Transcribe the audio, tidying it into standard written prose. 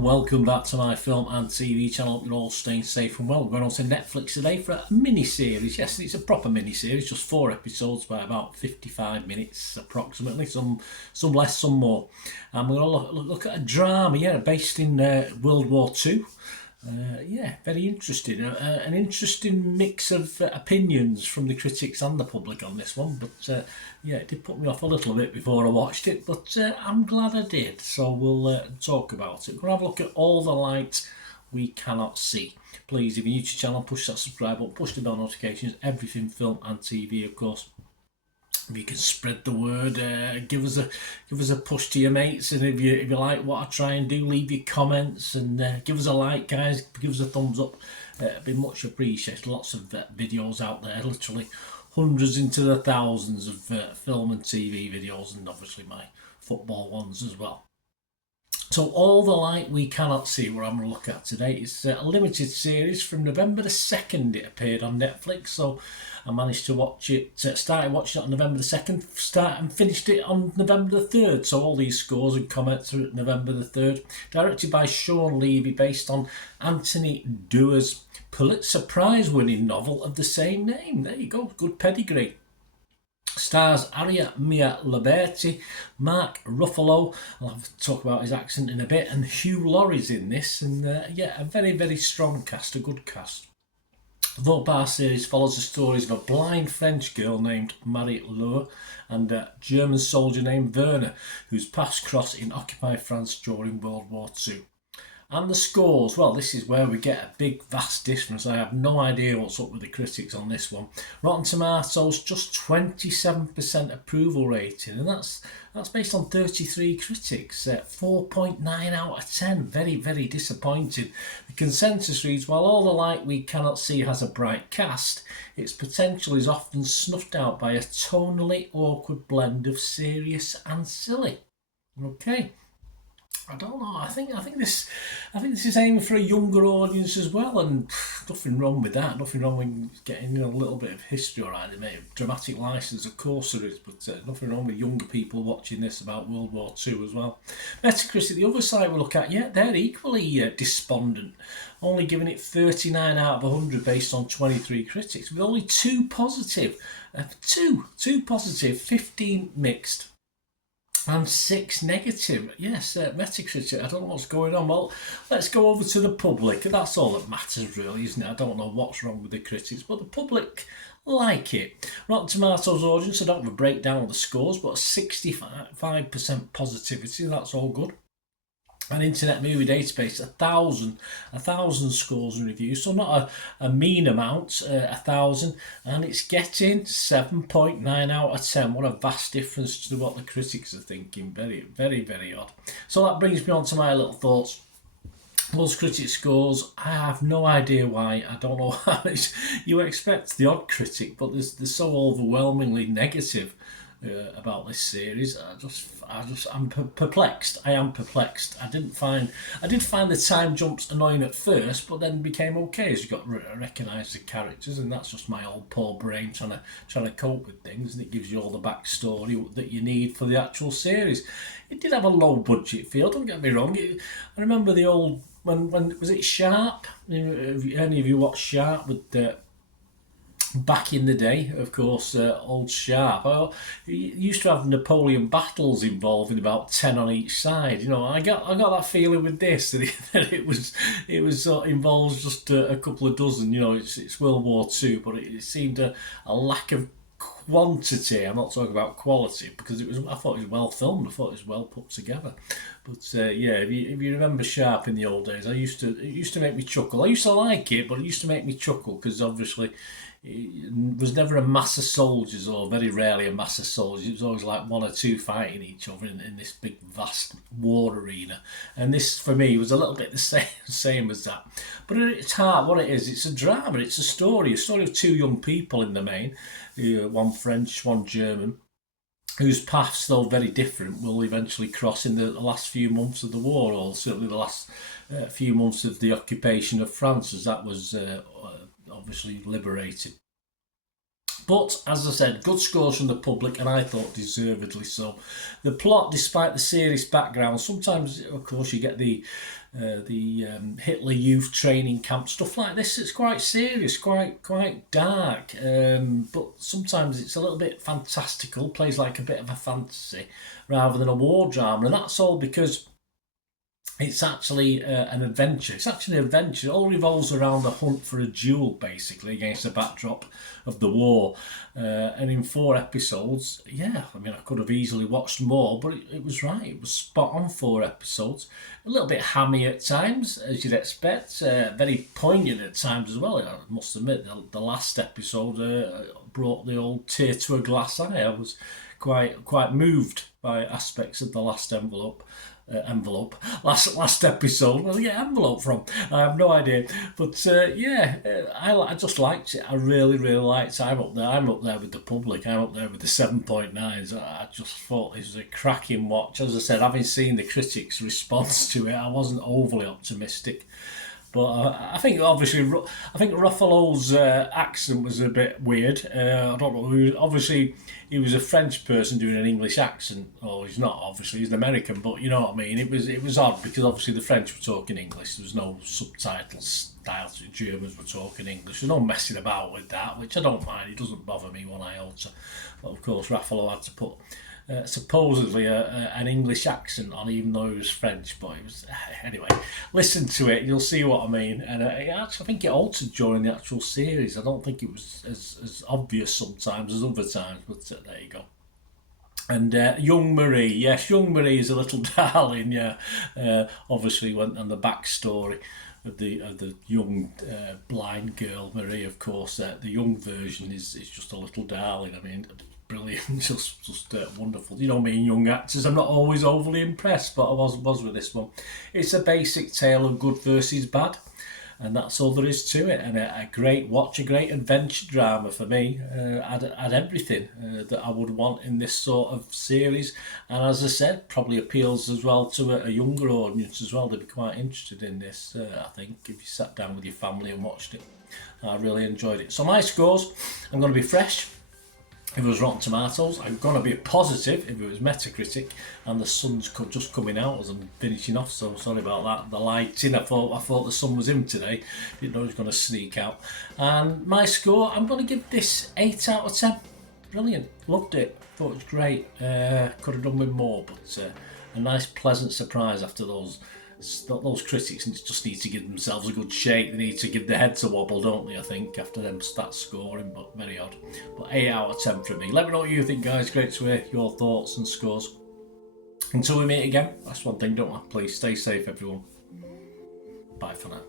and welcome back to my film and TV channel. Hope you're all staying safe and well. We're going on to Netflix today for a mini-series. Yes, it's a proper mini-series, just 4 episodes by about 55 minutes approximately, some less, some more. And we're going to look at a drama, based in World War II. Very interesting. An interesting mix of opinions from the critics and the public on this one. But it did put me off a little bit before I watched it. But I'm glad I did. So we'll talk about it. We're going to have a look at All the Light We Cannot See. Please, if you're new to the channel, push that subscribe button, push the bell notifications. Everything film and TV, of course. If you can spread the word, give us a push to your mates, and if you like what I try and do, leave your comments and give us a like, guys. Give us a thumbs up. It'd be much appreciated. Lots of videos out there, literally hundreds into the thousands of film and TV videos, and obviously my football ones as well. So All the Light We Cannot See, what I'm going to look at today, is a limited series from November the 2nd. It appeared on Netflix, so I managed to watch it, started watching it on November the 2nd, and finished it on November the 3rd. So all these scores and comments are at November the 3rd. Directed by Sean Levy, based on Anthony Doerr's Pulitzer Prize winning novel of the same name. There you go, good pedigree. Stars Aria Mia Liberti, Mark Ruffalo, I'll have to talk about his accent in a bit, and Hugh Laurie's in this, and a very, very strong cast, a good cast. The Vauban series follows the stories of a blind French girl named Marie Laure and a German soldier named Werner, whose paths cross in occupied France during World War II. And the scores, well, this is where we get a big, vast difference. I have no idea what's up with the critics on this one. Rotten Tomatoes, just 27% approval rating, and that's based on 33 critics. 4.9 out of 10. Very, very disappointing. The consensus reads, while All the Light We Cannot See has a bright cast, its potential is often snuffed out by a tonally awkward blend of serious and silly. Okay. I don't know. I think this is aiming for a younger audience as well, and nothing wrong with that. Nothing wrong with getting a little bit of history, alright. Dramatic license, of course there is, but nothing wrong with younger people watching this about World War II as well. Metacritic, the other side we look at, they're equally despondent, only giving it 39 out of 100 based on 23 critics, with only 2 positive, 2 positive, 15 mixed. And 6 negative. Yes, Metacritic, I don't know what's going on. Well, let's go over to the public. That's all that matters, really, isn't it? I don't know what's wrong with the critics, but the public like it. Rotten Tomatoes audience, I don't have a breakdown of the scores, but 65% positivity, that's all good. An Internet Movie Database, 1,000 scores and reviews, so not a mean amount, 1,000, and it's getting 7.9 out of 10. What a vast difference to what the critics are thinking. Very, very, very odd. So that brings me on to my little thoughts. Those critic scores, I have no idea why. I don't know how you expect the odd critic, but they're so overwhelmingly negative about this series. I'm perplexed. I am perplexed. I did find the time jumps annoying at first, but then became okay as you got to recognise the characters, and that's just my old poor brain trying to cope with things, and it gives you all the backstory that you need for the actual series. It did have a low budget feel. Don't get me wrong. I remember the old when was it Sharp? Any of you watched Sharp with the back in the day, of course, old Sharp. Used to have Napoleon battles involving about 10 on each side. I got that feeling with this that it was involves just a couple of dozen. It's World War II, but it seemed a lack of quantity. I'm not talking about quality, because I thought it was well filmed. I thought it was well put together. But if you remember Sharp in the old days, it used to make me chuckle. I used to like it, but it used to make me chuckle because obviously it was never a mass of soldiers, or very rarely a mass of soldiers. It was always like 1 or 2 fighting each other in this big vast war arena, and this for me was a little bit the same as that. But at its heart, what it is, it's a drama. It's a story of 2 young people in the main, one French, one German, whose paths, though very different, will eventually cross in the last few months of the war, or certainly the last few months of the occupation of France, as that was obviously liberated. But, as I said, good scores from the public, and I thought deservedly so. The plot, despite the serious background, sometimes, of course, you get the Hitler Youth Training Camp, stuff like this. It's quite serious, quite dark, but sometimes it's a little bit fantastical, plays like a bit of a fantasy rather than a war drama, and that's all because it's actually an adventure. It's actually an adventure. It all revolves around the hunt for a jewel, basically, against the backdrop of the war. And in 4 episodes, yeah, I mean, I could have easily watched more, but it was right. It was spot on 4 episodes. A little bit hammy at times, as you'd expect. Very poignant at times as well. I must admit, the last episode brought the old tear to a glass eye. I was quite moved by aspects of the last last episode. Well, yeah, envelope from. I have no idea, but I just liked it. I really liked it. I'm up there with the public. I'm up there with the 7.9s. I just thought this was a cracking watch. As I said, having seen the critics' response to it, I wasn't overly optimistic. But I think Ruffalo's accent was a bit weird. I don't know. Obviously, he was a French person doing an English accent. Oh, he's not. Obviously, he's an American. But you know what I mean. It was odd because obviously the French were talking English. There was no subtitles style. The Germans were talking English. There's no messing about with that, which I don't mind. It doesn't bother me one iota. But of course, Ruffalo had to put supposedly an English accent on, even though he was French. But it was anyway. Listen to it, you'll see what I mean. And I think it altered during the actual series. I don't think it was as obvious sometimes as other times. But there you go. And young Marie, yes, young Marie is a little darling. Yeah, obviously went on the backstory of the young blind girl Marie. Of course, the young version is just a little darling. I mean, brilliant, just wonderful. You know me and young actors, I'm not always overly impressed, but I was with this one. It's a basic tale of good versus bad, and that's all there is to it. And a great adventure drama for me. Had everything that I would want in this sort of series, and as I said, probably appeals as well to a younger audience as well. They'd be quite interested in this, I think, if you sat down with your family and watched it. I really enjoyed it. So my scores, I'm going to be fresh if it was Rotten Tomatoes. I'm going to be positive if it was Metacritic, and the sun's just coming out as I'm finishing off, so sorry about that. The lighting, I thought the sun was in today. Didn't know it was going to sneak out. And my score, I'm going to give this 8 out of 10. Brilliant, loved it, thought it was great. Could have done with more, but a nice pleasant surprise after those critics just need to give themselves a good shake. They need to give their heads a wobble, don't they, I think, after them start scoring, but very odd. But 8 out of 10 from me. Let me know what you think, guys. Great to hear your thoughts and scores. Until we meet again, that's one thing, don't I? Please stay safe, everyone. Bye for now.